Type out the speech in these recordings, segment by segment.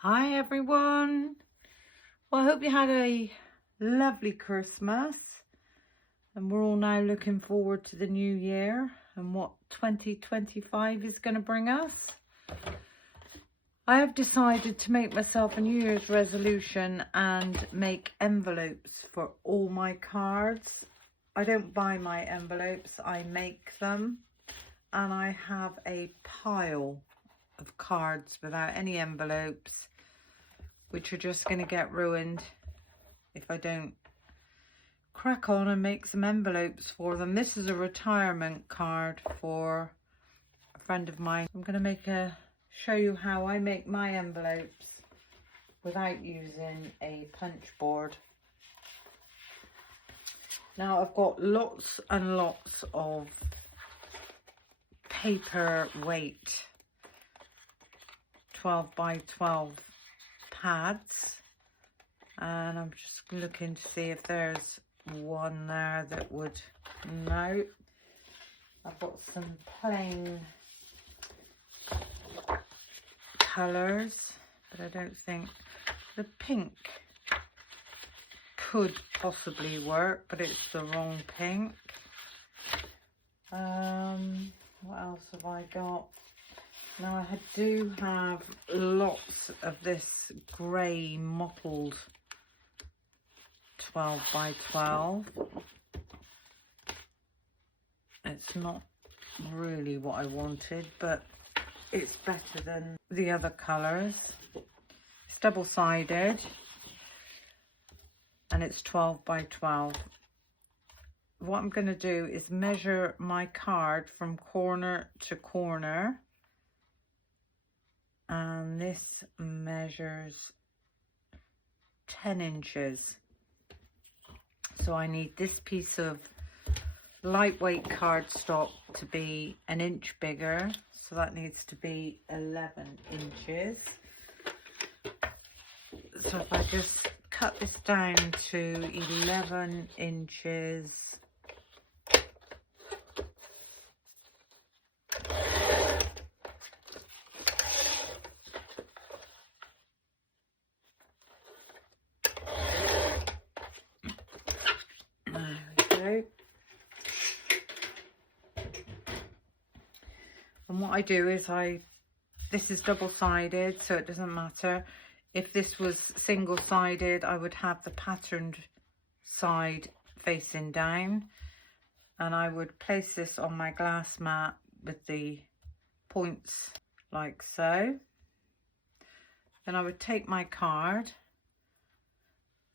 Hi everyone. Well, I hope you had a lovely Christmas and we're all now looking forward to the new year and what 2025 is going to bring us. I have decided to make myself a New Year's resolution and make envelopes for all my cards. I don't buy my envelopes, I make them, and I have a pile of cards without any envelopes, which are just going to get ruined if I don't crack on and make some envelopes for them. This is a retirement card for a friend of mine. I'm going to show you how I make my envelopes without using a punch board. Now I've got lots and lots of paper weight 12 by 12 pads, and I'm just looking to see if there's one there that would, no. I've got some plain colours, but I don't think the pink could possibly work, but it's the wrong pink. What else have I got? Now I do have lots of this grey mottled 12 by 12. It's not really what I wanted, but it's better than the other colours. It's double-sided and it's 12 by 12. What I'm going to do is measure my card from corner to corner, and this measures 10 inches. So I need this piece of lightweight cardstock to be an inch bigger, so that needs to be 11 inches. So if I just cut this down to 11 inches, there we go. And what I do is this is double-sided, so it doesn't matter. If this was single-sided, I would have the patterned side facing down, and I would place this on my glass mat with the points like so. Then I would take my card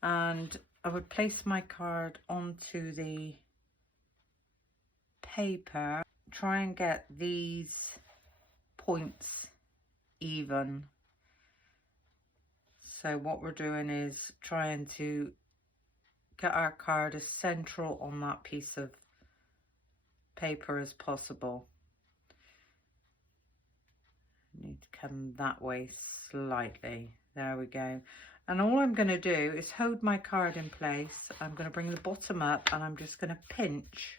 and I would place my card onto the paper, try and get these points even. So what we're doing is trying to get our card as central on that piece of paper as possible. Need to come that way slightly. There we go. And all I'm going to do is hold my card in place. I'm going to bring the bottom up and I'm just going to pinch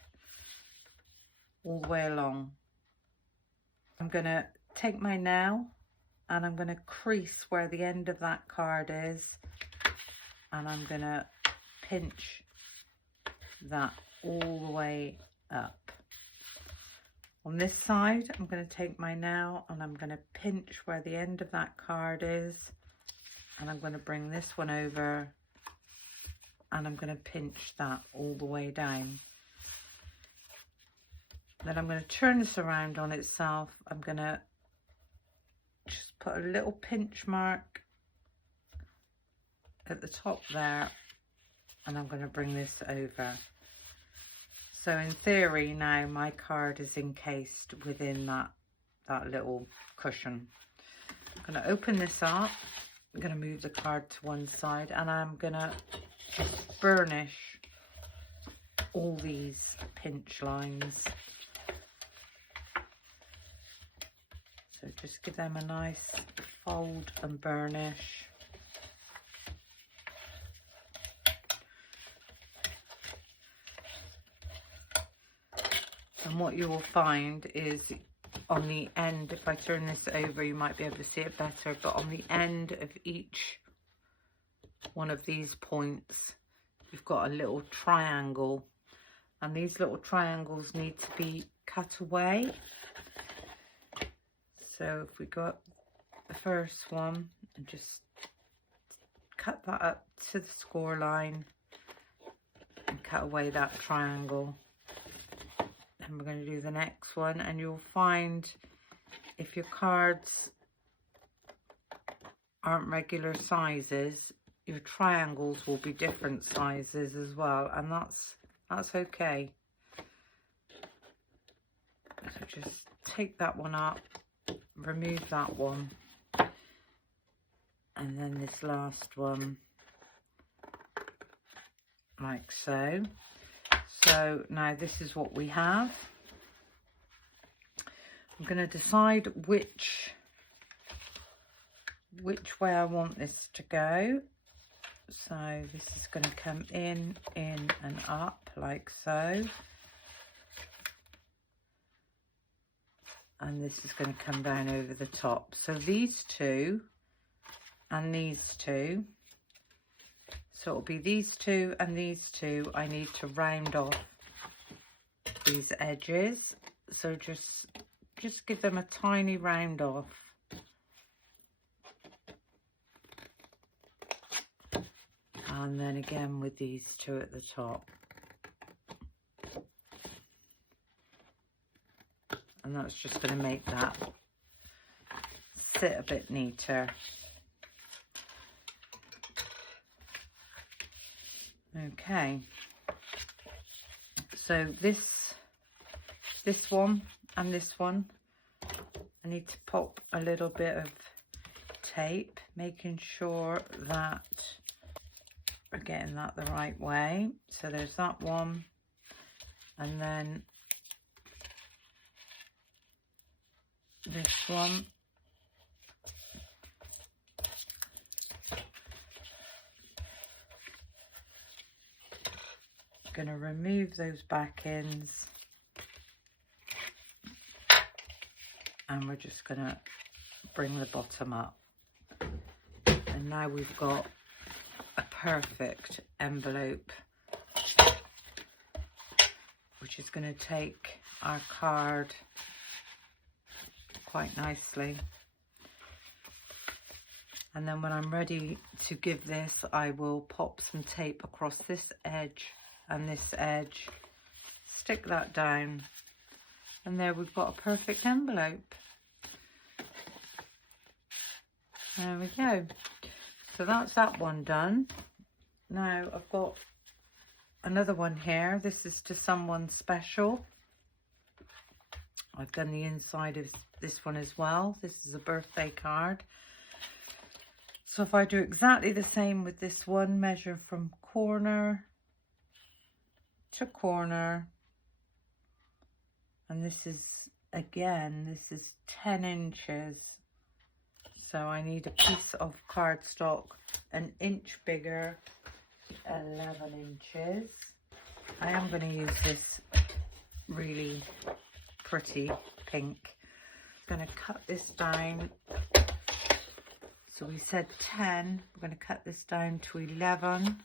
all the way along. I'm going to take my nail and I'm going to crease where the end of that card is, and I'm going to pinch that all the way up. On this side, I'm going to take my nail and I'm going to pinch where the end of that card is, and I'm going to bring this one over and I'm going to pinch that all the way down. Then I'm going to turn this around on itself. I'm going to just put a little pinch mark at the top there, and I'm going to bring this over. So in theory now my card is encased within that little cushion. I'm going to open this up. I'm going to move the card to one side and I'm going to burnish all these pinch lines. So just give them a nice fold and burnish. And what you will find is on the end, if I turn this over, you might be able to see it better, but on the end of each one of these points, you've got a little triangle, and these little triangles need to be cut away. So if we got the first one and just cut that up to the score line and cut away that triangle. And we're going to do the next one, and you'll find if your cards aren't regular sizes, your triangles will be different sizes as well, and that's okay. So just take that one up, remove that one, and then this last one like so. So now this is what we have. I'm going to decide which way I want this to go. So this is going to come in and up like so. And this is going to come down over the top. So these two and these two. So it'll be these two and these two. I need to round off these edges. So just give them a tiny round off. And then again with these two at the top. And that's just going to make that sit a bit neater. Okay, so this one and this one, I need to pop a little bit of tape, making sure that we're getting that the right way. So there's that one, and then this one. Going to remove those back ends, and we're just going to bring the bottom up, and now we've got a perfect envelope, which is going to take our card quite nicely. And then when I'm ready to give this, I will pop some tape across this edge and this edge, stick that down, and there we've got a perfect envelope. There we go. So that's that one done. Now I've got another one here. This is to someone special. I've done the inside of this one as well. This is a birthday card. So if I do exactly the same with this one, measure from corner to corner, and this is, again, this is 10 inches, so I need a piece of cardstock an inch bigger, 11 inches. I am going to use this really pretty pink. I'm going to cut this down. So we said 10, we're going to cut this down to 11.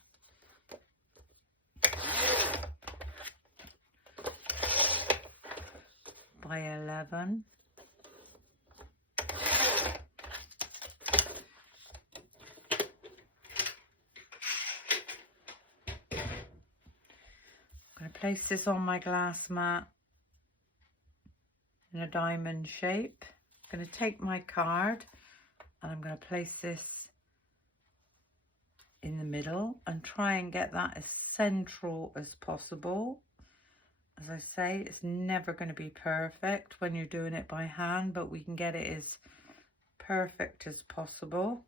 By 11. I'm going to place this on my glass mat in a diamond shape. I'm going to take my card and I'm going to place this in the middle and try and get that as central as possible. As I say, it's never going to be perfect when you're doing it by hand, but we can get it as perfect as possible.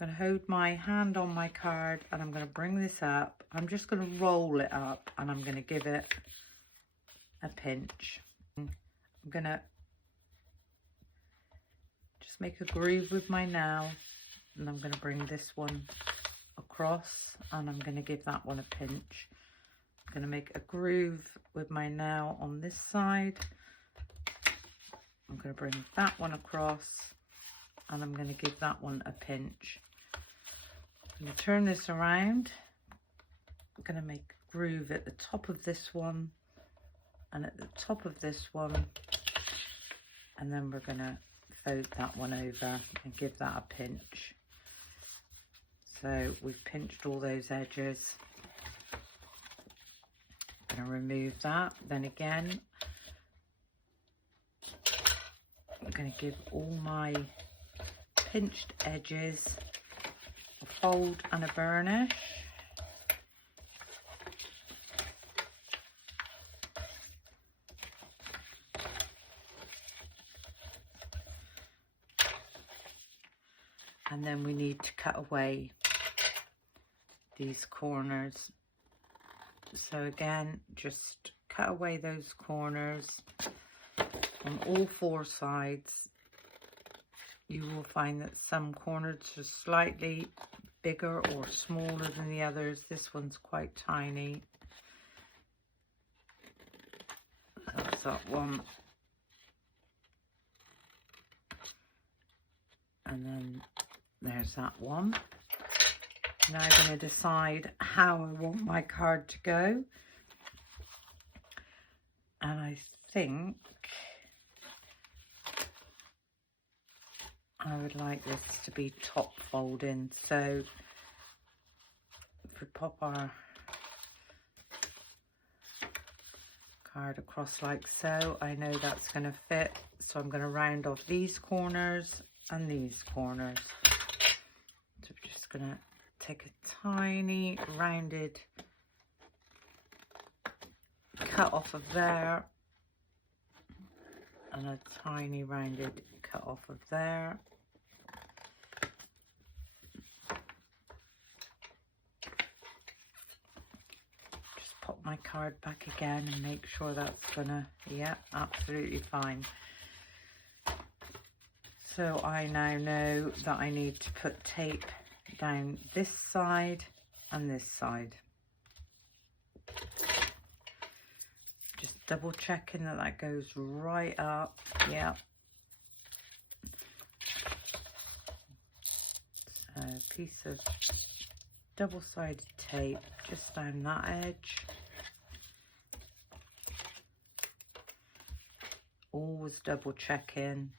I'm going to hold my hand on my card and I'm going to bring this up. I'm just going to roll it up and I'm going to give it a pinch. I'm going to just make a groove with my nail, and I'm going to bring this one across and I'm going to give that one a pinch. I'm going to make a groove with my nail on this side I'm going to bring that one across, and I'm going to give that one a pinch. I'm going to turn this around. I'm going to make a groove at the top of this one and at the top of this one, and then we're going to fold that one over and give that a pinch. So we've pinched all those edges. I'm going to remove that. Then again, I'm going to give all my pinched edges a fold and a burnish. And then we need to cut away these corners. So again, just cut away those corners on all four sides. You will find that some corners are slightly bigger or smaller than the others. This one's quite tiny. That's that one. And then there's that one. Now I'm going to decide how I want my card to go. And I think I would like this to be top folding. So if we pop our card across like so, I know that's going to fit. So I'm going to round off these corners and these corners. So we're just going to take a tiny rounded cut off of there and a tiny rounded cut off of there. Just pop my card back again and make sure that's gonna, yeah, absolutely fine. So I now know that I need to put tape down this side and this side. Just double checking that that goes right up. Yeah. So a piece of double-sided tape just down that edge. Always double checking.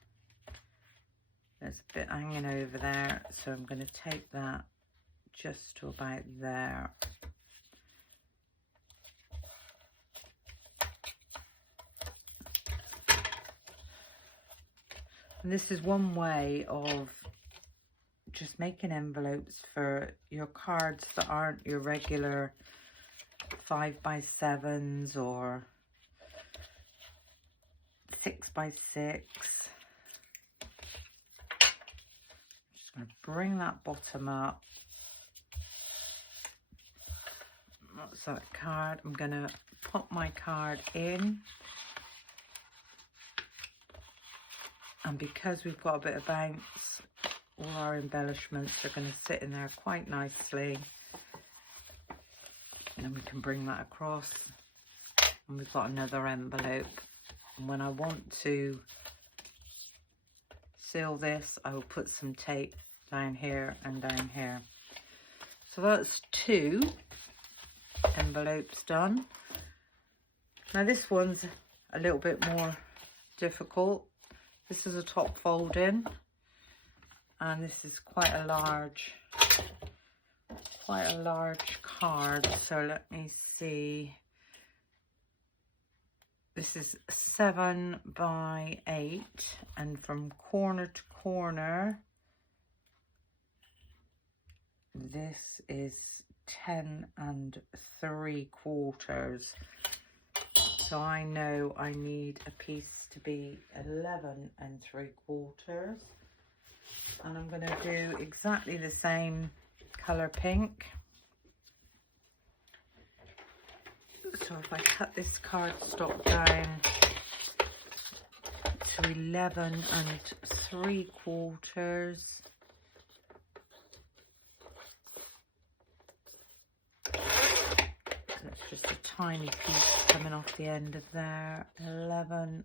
There's a bit hanging over there, so I'm going to take that just to about there. And this is one way of just making envelopes for your cards that aren't your regular 5x7s or 6x6. I'm going to bring that bottom up. That's that card. I'm going to pop my card in. And because we've got a bit of bounce, all our embellishments are going to sit in there quite nicely. And then we can bring that across. And we've got another envelope. And when I want to seal this, I will put some tape down here and down here. So that's 2 envelopes done. Now this one's a little bit more difficult. This is a top folding, and this is quite a large card. So let me see. This is 7 by 8, and from corner to corner, this is 10 3/4. So I know I need a piece to be 11 3/4. And I'm going to do exactly the same colour pink. So if I cut this cardstock down to 11 3/4, that's just a tiny piece coming off the end of there. 11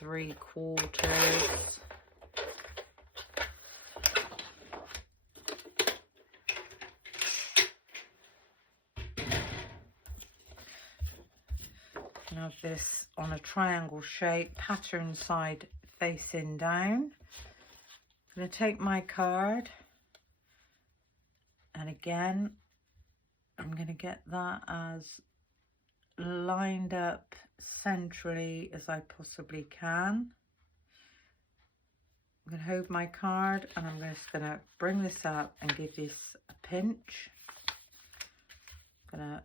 3/4. And have this on a triangle shape, pattern side facing down. I'm going to take my card, and again I'm going to get that as lined up centrally as I possibly can. I'm going to hold my card and I'm just going to bring this up and give this a pinch. I'm going to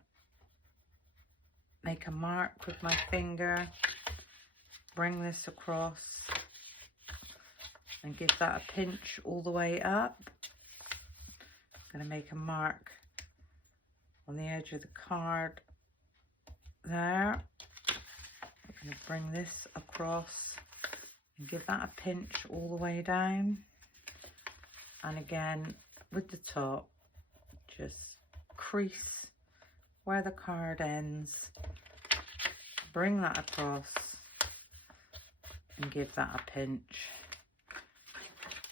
make a mark with my finger, bring this across and give that a pinch all the way up. I'm going to make a mark on the edge of the card there. I'm going to bring this across and give that a pinch all the way down, and again with the top just crease where the card ends, bring that across and give that a pinch.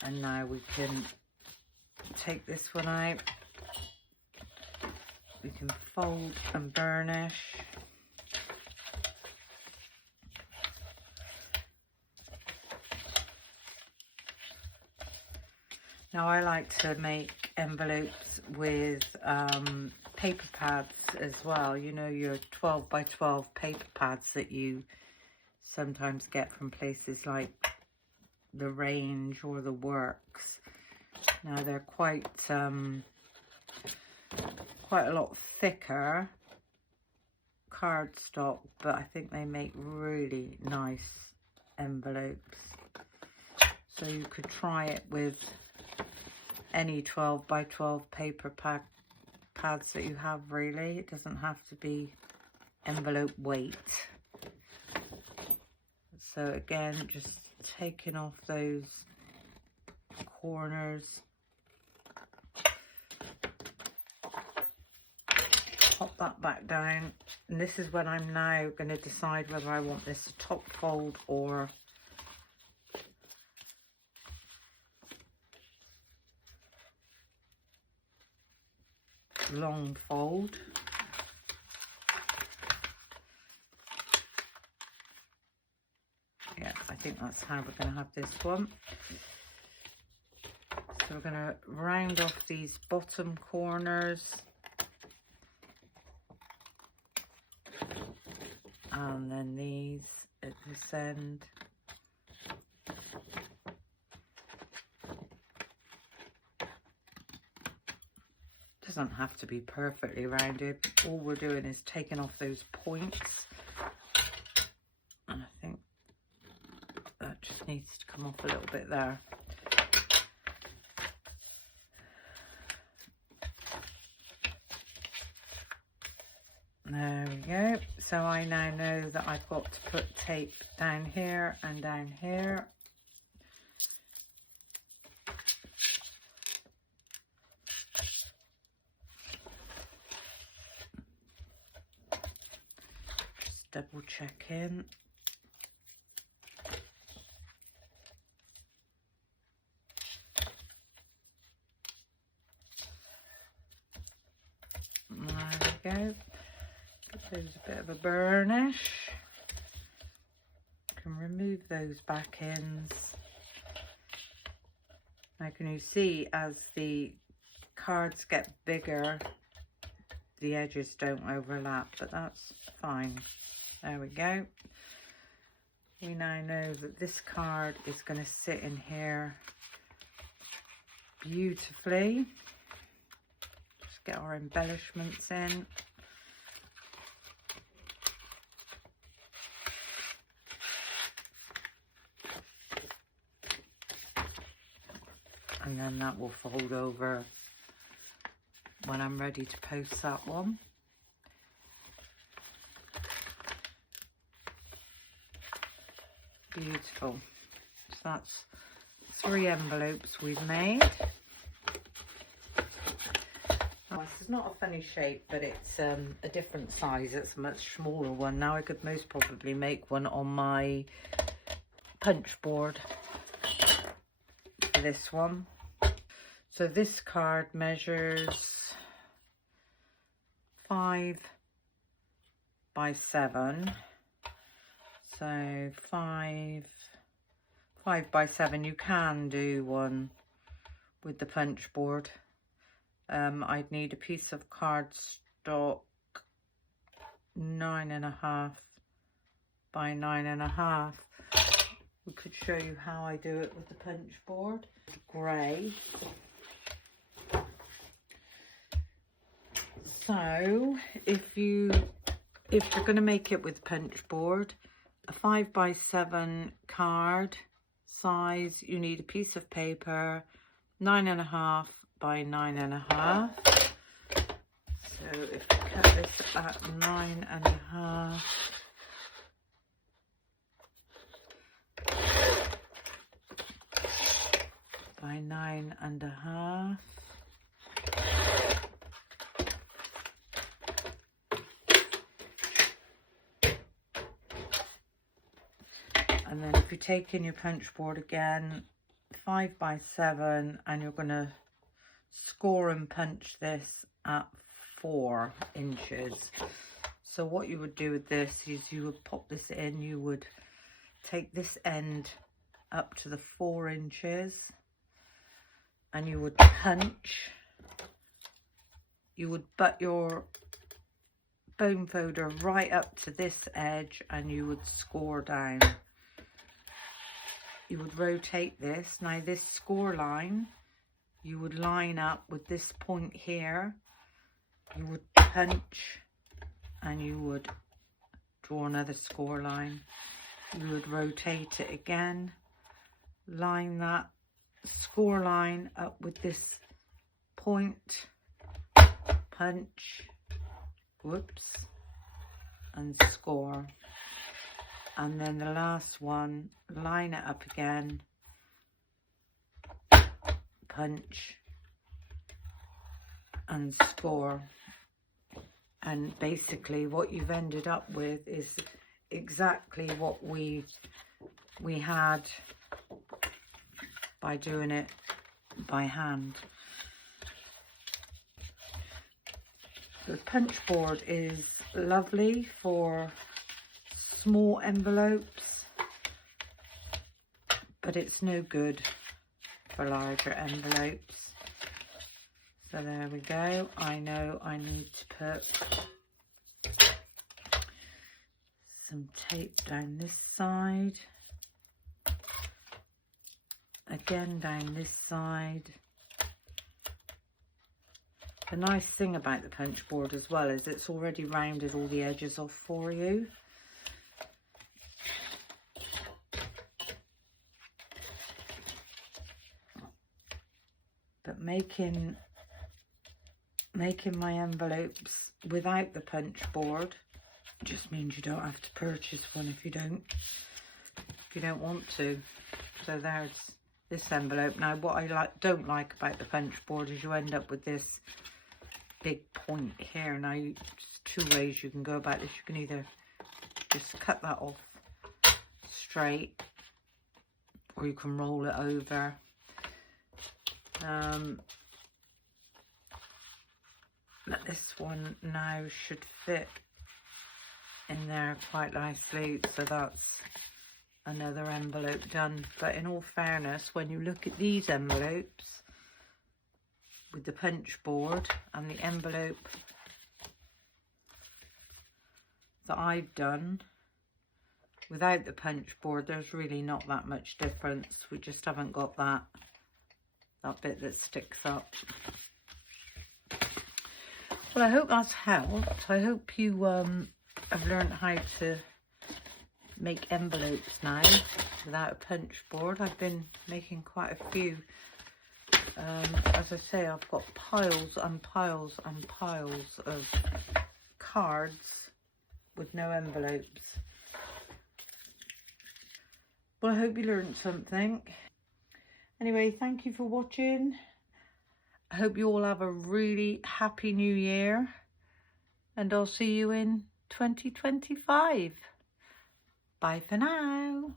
And now we can take this one out. We can fold and burnish. Now I like to make envelopes with paper pads as well. You know, your 12 by 12 paper pads that you sometimes get from places like the Range or the Works. Now they're quite a lot thicker cardstock, but I think they make really nice envelopes. So you could try it with any 12 by 12 paper pads that you have, really. It doesn't have to be envelope weight. So again, just taking off those corners, pop that back down, and this is when I'm now going to decide whether I want this to top fold or long fold. Yeah, I think that's how we're going to have this one. So we're going to round off these bottom corners and then these at this end. Doesn't have to be perfectly rounded. All we're doing is taking off those points, and I think that just needs to come off a little bit there. There we go. So I now know that I've got to put tape down here and down here. Double check in. There we go. Give those a bit of a burnish. Can remove those back ends. Now can you see as the cards get bigger, the edges don't overlap, but that's fine. There we go. We now know that this card is going to sit in here beautifully. Just get our embellishments in. And then that will fold over when I'm ready to post that one. Beautiful. So that's 3 envelopes we've made. Now, this is not a funny shape, but it's a different size. It's a much smaller one. Now I could most probably make one on my punch board for this one. So this card measures 5 by 7. So 5 by 7. You can do one with the punch board. I'd need a piece of cardstock 9.5 by 9.5. We could show you how I do it with the punch board. Grey. So if you're going to make it with punch board, a 5 by 7 card size, you need a piece of paper 9.5 by 9.5. So if you cut this at 9.5, by 9.5, and then if you take in your punch board again, 5 by 7, and you're going to score and punch this at 4 inches. So what you would do with this is you would pop this in, you would take this end up to the 4 inches, and you would punch. You would butt your bone folder right up to this edge, and you would score down. You would rotate this. Now this score line, you would line up with this point here. You would punch, and you would draw another score line. You would rotate it again, line that score line up with this point, punch, whoops, and score. And then the last one, line it up again, punch, and score. And basically what you've ended up with is exactly what we had by doing it by hand. The punch board is lovely for small envelopes, but it's no good for larger envelopes. So there we go. I know I need to put some tape down this side, again down this side. The nice thing about the punch board as well is it's already rounded all the edges off for you. But making my envelopes without the punch board just means you don't have to purchase one if you don't want to. So there's this envelope. Now what I don't like about the punch board is you end up with this big point here. Now there's 2 ways you can go about this. You can either just cut that off straight, or you can roll it over. But this one now should fit in there quite nicely, so that's another envelope done. But in all fairness, when you look at these envelopes with the punch board and the envelope that I've done without the punch board, there's really not that much difference. We just haven't got that bit that sticks up. Well, I hope that's helped. I hope you have learned how to make envelopes now without a punch board. I've been making quite a few. As I say, I've got piles and piles and piles of cards with no envelopes. Well, I hope you learned something. Anyway, thank you for watching. I hope you all have a really happy new year, and I'll see you in 2025. Bye for now.